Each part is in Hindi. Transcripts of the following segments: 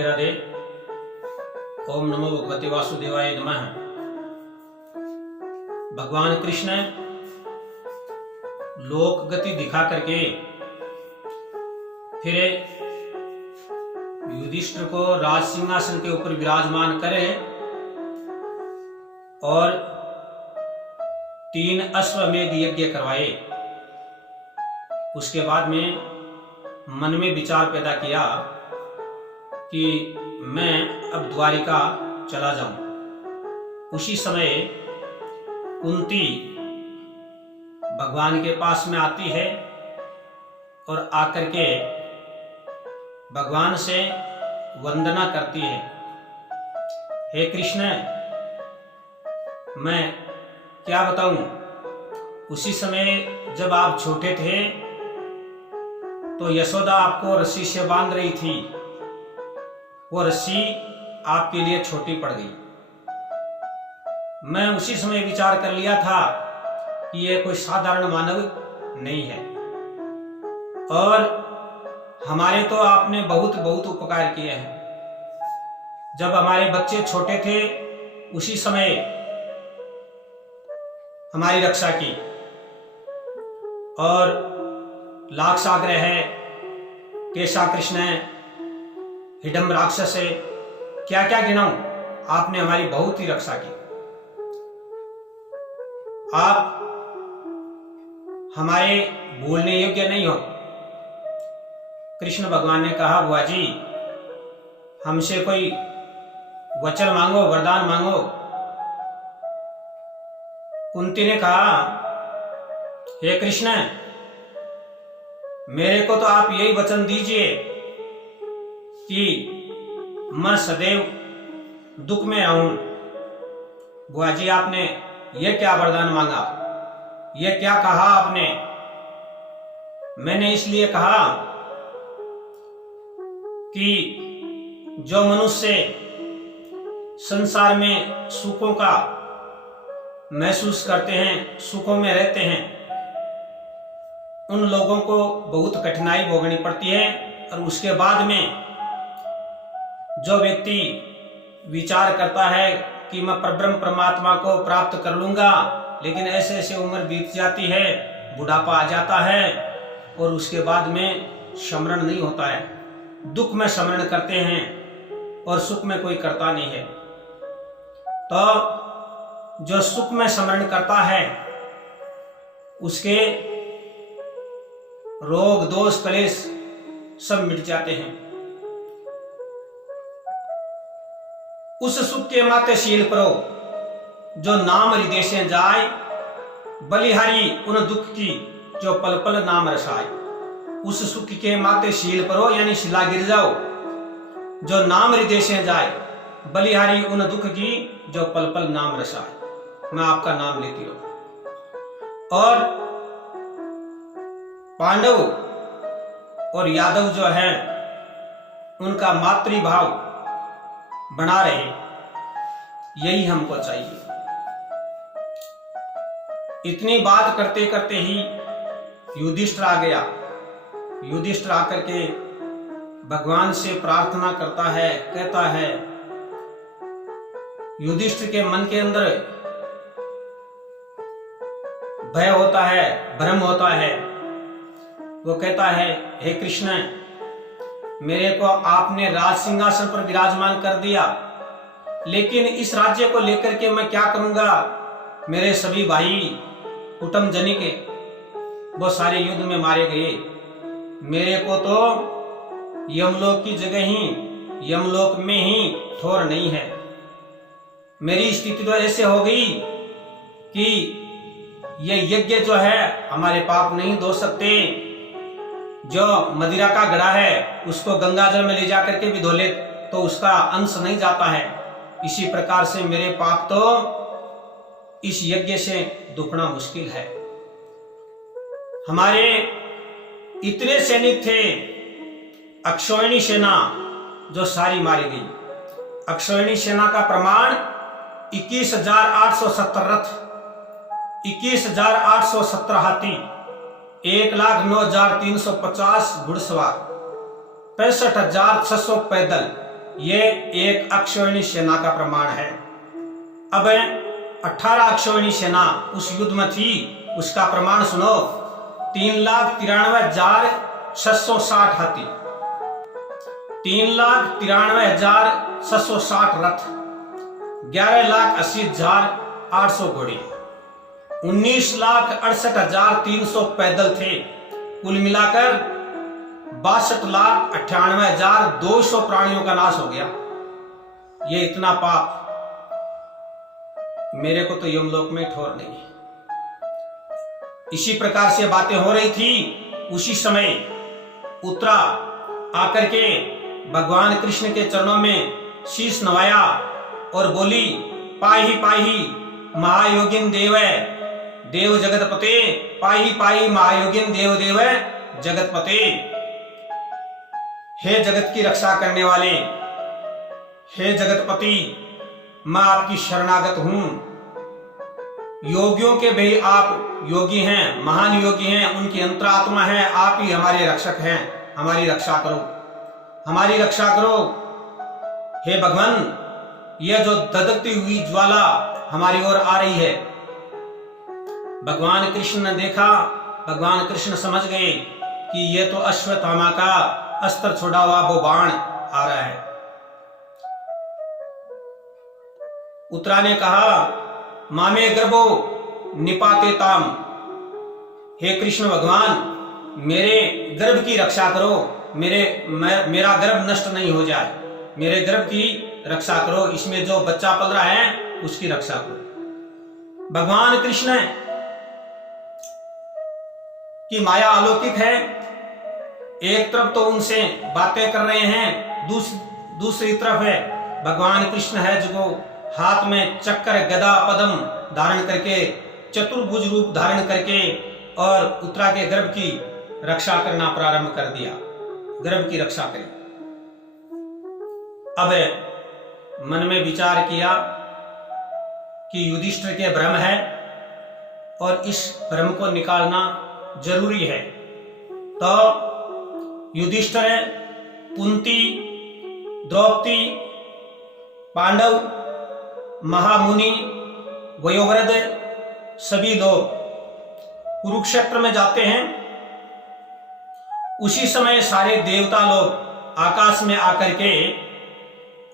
राधे राधे। ओम नमो भगवते वासुदेवाय नमः। भगवान कृष्ण लोक गति दिखा करके फिर युधिष्ठिर को राज सिंहासन के ऊपर विराजमान करे और 3 अश्वमेध यज्ञ करवाए। उसके बाद में मन में विचार पैदा किया कि मैं अब द्वारिका चला जाऊं। उसी समय कुंती भगवान के पास में आती है और आकर के भगवान से वंदना करती है। हे कृष्ण, मैं क्या बताऊं, उसी समय जब आप छोटे थे तो यशोदा आपको रस्सी से बांध रही थी। वो रस्सी आपके लिए छोटी पड़ गई। मैं उसी समय विचार कर लिया था कि यह कोई साधारण मानव नहीं है और हमारे तो आपने बहुत बहुत उपकार किए हैं। जब हमारे बच्चे छोटे थे उसी समय हमारी रक्षा की और लाक्षाग्रह है, केशा कृष्ण है, हिडम्ब राक्षस है, क्या क्या गिनाऊं, आपने हमारी बहुत ही रक्षा की। आप हमारे भूलने योग्य नहीं हो। कृष्ण भगवान ने कहा, बुआ जी हमसे कोई वचन मांगो, वरदान मांगो। कुंती ने कहा, हे कृष्ण, मेरे को तो आप यही वचन दीजिए कि मैं सदैव दुख में रहूं। बुआ जी आपने ये क्या वरदान मांगा, ये क्या कहा आपने? मैंने इसलिए कहा कि जो मनुष्य संसार में सुखों का महसूस करते हैं, सुखों में रहते हैं, उन लोगों को बहुत कठिनाई भोगनी पड़ती है। और उसके बाद में जो व्यक्ति विचार करता है कि मैं परब्रह्म परमात्मा को प्राप्त कर लूंगा, लेकिन ऐसे ऐसे उम्र बीत जाती है, बुढ़ापा आ जाता है और उसके बाद में स्मरण नहीं होता है। दुख में स्मरण करते हैं और सुख में कोई करता नहीं है। तो जो सुख में स्मरण करता है उसके रोग दोष क्लेश सब मिट जाते हैं। उस सुख के माते शील परो, जो नाम हृदय से जाए, बलिहारी उन दुख की जो पल पल नाम रसाए। उस सुख के माते शील परो यानी शिला गिर जाओ, जो नाम हृदय से जाए, बलिहारी उन दुख की जो पल पल नाम रसाए। मैं आपका नाम लेती रहूं। और पांडव और यादव जो हैं उनका मातृभाव बना रहे, यही हमको चाहिए। इतनी बात करते करते ही युधिष्ठिर आ गया। युधिष्ठिर आकर के भगवान से प्रार्थना करता है, कहता है, युधिष्ठिर के मन के अंदर भय होता है, भ्रम होता है। वो कहता है, हे कृष्ण, मेरे को आपने राज सिंहासन पर विराजमान कर दिया, लेकिन इस राज्य को लेकर के मैं क्या करूंगा? मेरे सभी भाई कुटुंब जनिक वो सारे युद्ध में मारे गए। मेरे को तो यमलोक की जगह ही यमलोक में ही ठौर नहीं है। मेरी स्थिति तो ऐसे हो गई कि ये यज्ञ जो है हमारे पाप नहीं धो सकते। जो मदिरा का घड़ा है उसको गंगा जल में ले जाकर के भी धो ले तो उसका अंश नहीं जाता है। इसी प्रकार से मेरे पाप तो इस यज्ञ से दुखना मुश्किल है। हमारे इतने सैनिक थे, अक्षौहिणी सेना जो सारी मारी गई। अक्षौहिणी सेना का प्रमाण 21,870 रथ, 21,870 हाथी, 1,09,350 घुड़सवार, 65,600 पैदल, ये एक अक्षौहिणी सेना का प्रमाण है। अब 18 अक्षौहिणी सेना उस युद्ध में थी, उसका प्रमाण सुनो। 3,93,660 हाथी, 3,93,660 रथ, 11,80,800 घोड़े, 19,68,300 पैदल थे। कुल मिलाकर 62,98,200 प्राणियों का नाश हो गया। ये इतना पाप मेरे को तो यमलोक में ठोर नहीं। इसी प्रकार से बातें हो रही थी। उसी समय उत्तरा आकर के भगवान कृष्ण के चरणों में शीश नवाया और बोली, पाही पाही महायोगिन देव देव जगतपते, पाही पाही महायोगिन देव देव जगतपते। हे जगत की रक्षा करने वाले, हे जगतपति, मैं आपकी शरणागत हूं। योगियों के भी आप योगी हैं, महान योगी हैं, उनकी अंतरात्मा है, आप ही हमारे रक्षक हैं। हमारी रक्षा करो, हमारी रक्षा करो। हे भगवान, यह जो धधकती हुई ज्वाला हमारी ओर आ रही है। भगवान कृष्ण ने देखा, भगवान कृष्ण समझ गए कि यह तो अश्वत्थामा का अस्त्र छोड़ा हुआ वो बाण आ रहा है। उत्तरा ने कहा, मामे गर्भो निपाते ताम, हे कृष्ण भगवान, मेरे गर्भ की रक्षा करो, मेरा गर्भ नष्ट नहीं हो जाए, मेरे गर्भ की रक्षा करो, इसमें जो बच्चा पल रहा है उसकी रक्षा करो। भगवान कृष्ण की माया अलौकिक है। एक तरफ तो उनसे बातें कर रहे हैं, दूसरी तरफ है भगवान कृष्ण है जो हाथ में चक्कर गदा पद्म धारण करके, चतुर्भुज रूप धारण करके और उत्तरा के गर्भ की रक्षा करना प्रारंभ कर दिया। गर्भ की रक्षा करें। अब मन में विचार किया कि युधिष्ठिर के भ्रम है और इस भ्रम को निकालना जरूरी है। तो युधिष्ठिर, कुंती, द्रौपदी, पांडव, महामुनि, वयोवृद्ध सभी लोग कुरुक्षेत्र में जाते हैं। उसी समय सारे देवता लोग आकाश में आकर के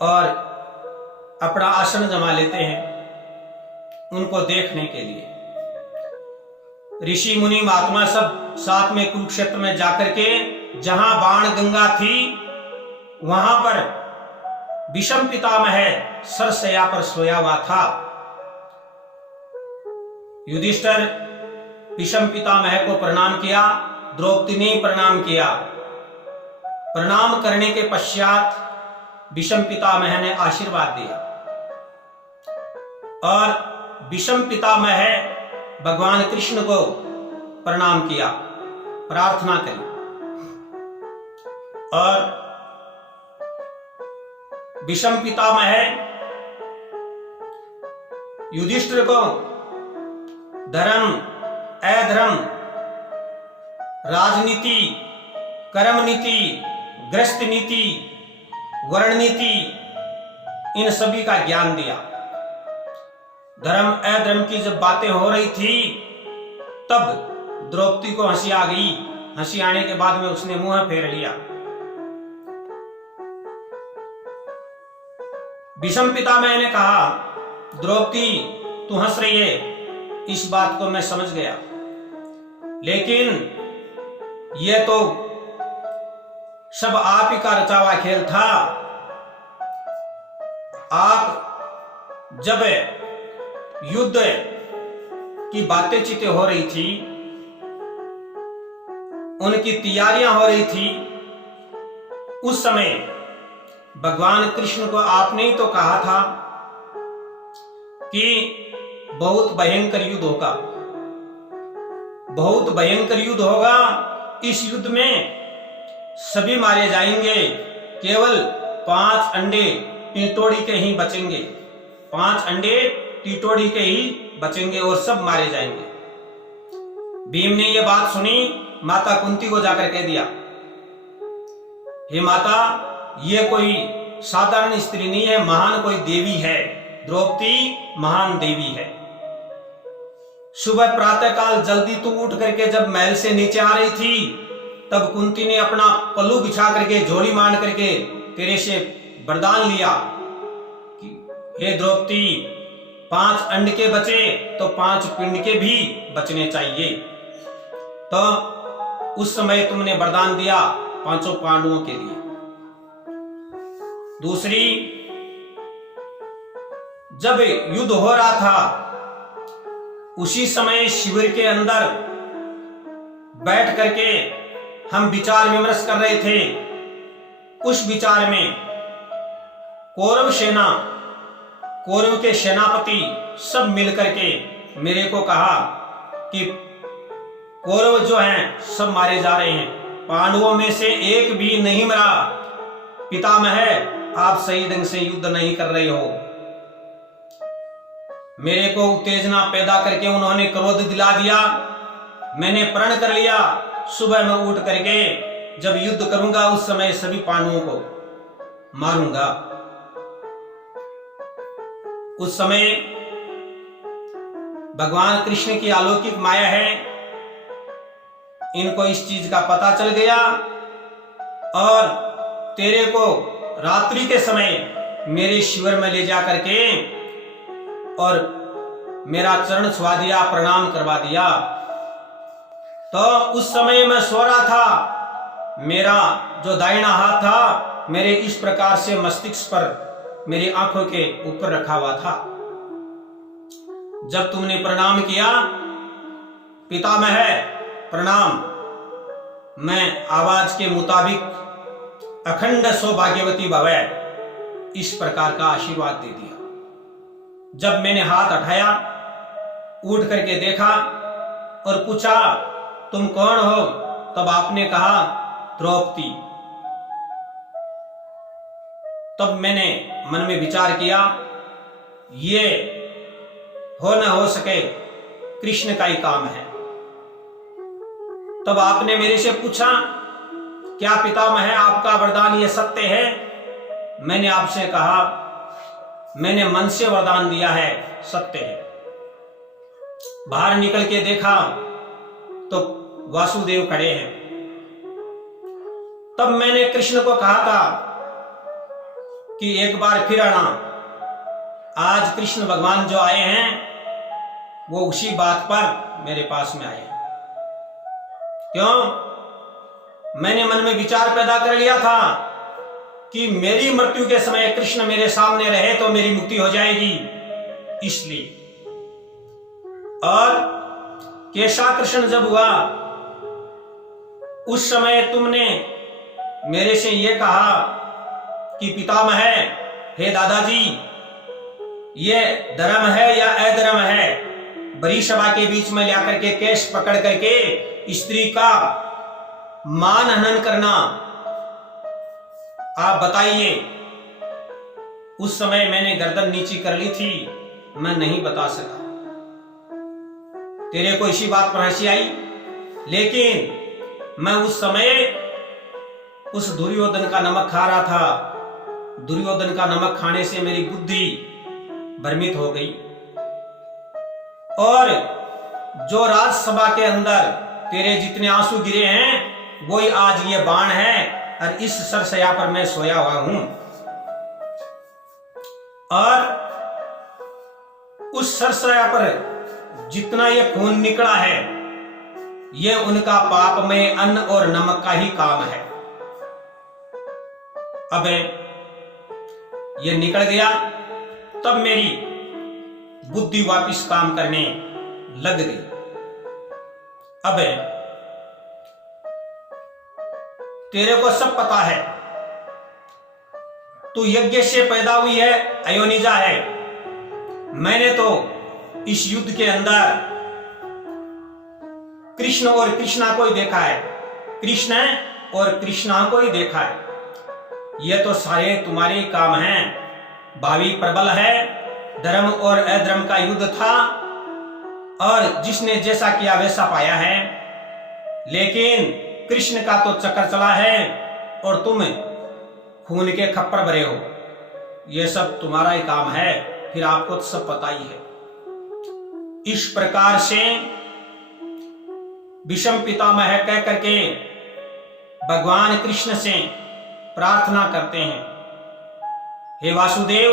और अपना आसन जमा लेते हैं उनको देखने के लिए। ऋषि मुनि महात्मा सब साथ में कुरुक्षेत्र में जाकर के जहां बाण गंगा थी वहां पर विषम पितामह सरसया पर सोया हुआ था। युधिष्ठिर विषम पितामह को प्रणाम किया, द्रौपदी ने प्रणाम किया। प्रणाम करने के पश्चात विषम पितामह ने आशीर्वाद दिया और विषम पितामह भगवान कृष्ण को प्रणाम किया, प्रार्थना करी और विषम पितामह युधिष्ठिर को धर्म, अधर्म, राजनीति, कर्म नीति, गृहस्थ नीति, वर्ण नीति, इन सभी का ज्ञान दिया। धर्म अधर्म की जब बातें हो रही थी तब द्रौपदी को हंसी आ गई। हंसी आने के बाद में उसने मुंह फेर लिया। विषम पितामह ने कहा, द्रौपदी तू हंस रही है, इस बात को मैं समझ गया, लेकिन यह तो सब आप ही का रचा हुआ खेल था। आप जब युद्ध की बातें चीतें हो रही थी, उनकी तैयारियां हो रही थी, उस समय भगवान कृष्ण को आपने ही तो कहा था कि बहुत भयंकर युद्ध होगा, बहुत भयंकर युद्ध होगा। इस युद्ध में सभी मारे जाएंगे, केवल 5 अंडे टीटोड़ी के ही बचेंगे, 5 अंडे टीटोड़ी के ही बचेंगे और सब मारे जाएंगे। भीम ने यह बात सुनी, माता कुंती को जाकर कह दिया, हे माता, ये कोई साधारण स्त्री नहीं है, महान कोई देवी है। द्रौपदी महान देवी है। सुबह प्रातः काल जल्दी तू उठ करके जब महल से नीचे आ रही थी, तब कुंती ने अपना पल्लू बिछा करके झोली मान करके तेरे से वरदान लिया कि हे द्रौपदी, 5 अंड के बचे तो 5 पिंड के भी बचने चाहिए। तो उस समय तुमने वरदान दिया 5 पांडवों के लिए। दूसरी, जब युद्ध हो रहा था उसी समय शिविर के अंदर बैठ करके हम विचार विमर्श कर रहे थे। उस विचार में कौरव सेना, कौरव के सेनापति सब मिलकर के मेरे को कहा कि कौरव जो हैं सब मारे जा रहे हैं, पांडवों में से एक भी नहीं मरा। पितामह, आप सही ढंग से युद्ध नहीं कर रहे हो। मेरे को उत्तेजना पैदा करके उन्होंने क्रोध दिला दिया। मैंने प्रण कर लिया, सुबह मैं उठ करके जब युद्ध करूंगा उस समय सभी पांडवों को मारूंगा। उस समय भगवान कृष्ण की अलौकिक माया है, इनको इस चीज का पता चल गया और तेरे को रात्रि के समय मेरे शिविर में ले जा करके और मेरा चरण छुआ दिया, प्रणाम करवा दिया। तो उस समय मैं सो रहा था, मेरा जो दाहिना हाथ था मेरे इस प्रकार से मस्तिष्क पर मेरी आंखों के ऊपर रखा हुआ था। जब तुमने प्रणाम किया, पितामह प्रणाम, मैं आवाज के मुताबिक अखंड सौभाग्यवती भवै इस प्रकार का आशीर्वाद दे दिया। जब मैंने हाथ उठाया, उठ करके देखा और पूछा तुम कौन हो, तब आपने कहा द्रौपदी। तब मैंने मन में विचार किया, ये हो न हो सके कृष्ण का ही काम है। तब आपने मेरे से पूछा क्या पितामह आपका वरदान ये सत्य है? मैंने आपसे कहा मैंने मन से वरदान दिया है, सत्य है। बाहर निकल के देखा तो वासुदेव खड़े हैं। तब मैंने कृष्ण को कहा था कि एक बार फिर आना। आज कृष्ण भगवान जो आए हैं वो उसी बात पर मेरे पास में आए। क्यों? मैंने मन में विचार पैदा कर लिया था कि मेरी मृत्यु के समय कृष्ण मेरे सामने रहे तो मेरी मुक्ति हो जाएगी, इसलिए। और केशा कृष्ण जब हुआ उस समय तुमने मेरे से यह कहा कि पितामह, हे दादाजी, ये धर्म है या अधर्म है बड़ी सभा के बीच में लाकर के केश पकड़ करके स्त्री का मान हनन करना, आप बताइए। उस समय मैंने गर्दन नीची कर ली थी, मैं नहीं बता सका। तेरे को इसी बात पर हंसी आई, लेकिन मैं उस समय उस दुर्योधन का नमक खा रहा था। दुर्योधन का नमक खाने से मेरी बुद्धि भ्रमित हो गई और जो राजसभा के अंदर तेरे जितने आंसू गिरे हैं वही आज ये बाण है और इस सरसया पर मैं सोया हुआ हूं। और उस सरसया पर जितना ये खून निकला है ये उनका पाप में अन्न और नमक का ही काम है। अब ये निकल गया, तब मेरी बुद्धि वापिस काम करने लग गई। अब तेरे को सब पता है, तू यज्ञ से पैदा हुई है, अयोनिजा है। मैंने तो इस युद्ध के अंदर कृष्ण और कृष्णा को ही देखा है, कृष्ण और कृष्णा को ही देखा है। ये तो सारे तुम्हारे काम हैं। भावी प्रबल है, धर्म और अधर्म का युद्ध था और जिसने जैसा किया वैसा पाया है। लेकिन कृष्ण का तो चक्कर चला है और तुम खून के खप्पर भरे हो, ये सब तुम्हारा ही काम है, फिर आपको तो सब पता ही है। इस प्रकार से भीष्म पितामह कह करके भगवान कृष्ण से प्रार्थना करते हैं, हे वासुदेव,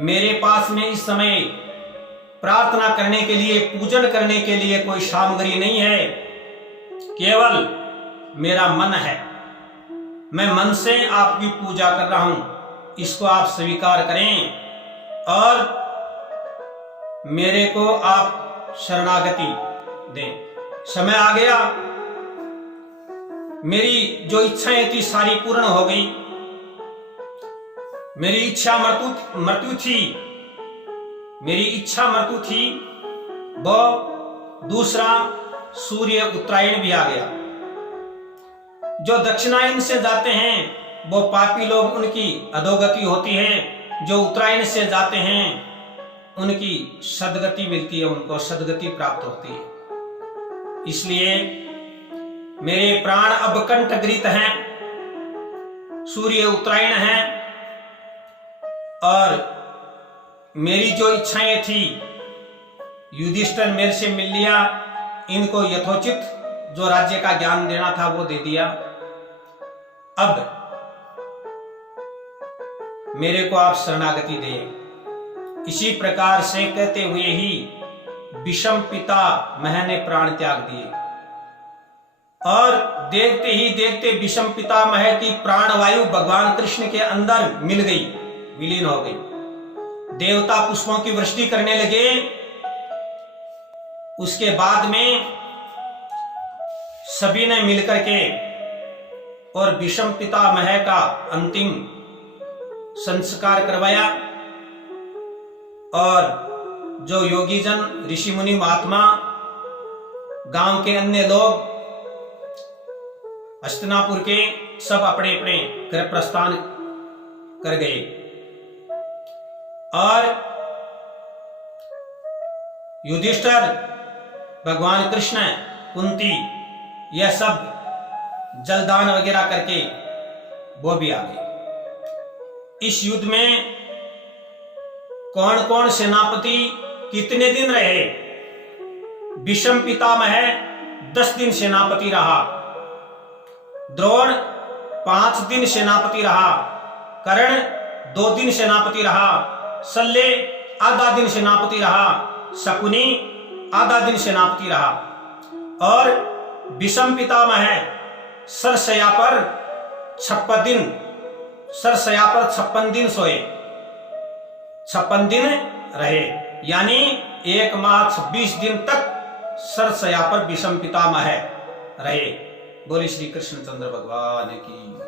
मेरे पास में इस समय प्रार्थना करने के लिए, पूजन करने के लिए कोई सामग्री नहीं है, केवल मेरा मन है। मैं मन से आपकी पूजा कर रहा हूं, इसको आप स्वीकार करें और मेरे को आप शरणागति दें। समय आ गया, मेरी जो इच्छाएं थी सारी पूर्ण हो गई। मेरी इच्छा मृत्यु थी, मेरी इच्छा मृत्यु थी, वो दूसरा सूर्य उत्तरायण भी आ गया। जो दक्षिणायन से जाते हैं वो पापी लोग, उनकी अधोगति होती है। जो उत्तरायण से जाते हैं उनकी सद्गति मिलती है, उनको सद्गति प्राप्त होती है। इसलिए मेरे प्राण अब कंठग्रित हैं, सूर्य उत्तरायण है, और मेरी जो इच्छाएं थी युधिष्ठिर मेरे से मिल लिया, इनको यथोचित जो राज्य का ज्ञान देना था वो दे दिया। अब मेरे को आप शरणागति दें। इसी प्रकार से कहते हुए ही भीष्म पितामह ने प्राण त्याग दिए, और देखते ही देखते भीष्म पितामह की प्राणवायु भगवान कृष्ण के अंदर मिल गई, विलीन हो गई। देवता पुष्पों की वृष्टि करने लगे। उसके बाद में सभी ने मिलकर के और भीष्म पितामह का अंतिम संस्कार करवाया, और जो योगी जन, ऋषि मुनि महात्मा, गांव के अन्य लोग, हस्तिनापुर के, सब अपने अपने घर प्रस्थान कर गए। और युधिष्ठिर, भगवान कृष्ण, कुंती, यह सब जलदान वगैरह करके वो भी आ गए। इस युद्ध में कौन कौन सेनापति कितने दिन रहे? भीष्म पितामह 10 दिन सेनापति रहा, द्रोण 5 दिन सेनापति रहा, कर्ण 2 दिन सेनापति रहा, शल्य आधा दिन सेनापति रहा, शकुनी आधा दिन सेनापति रहा, और भीष्म पितामह सरसया पर 56 दिन सोए, 56 दिन रहे, यानी 1 माह 26 दिन तक सरसया पर भीष्म पितामह रहे। बोले श्री कृष्णचंद्र भगवान की।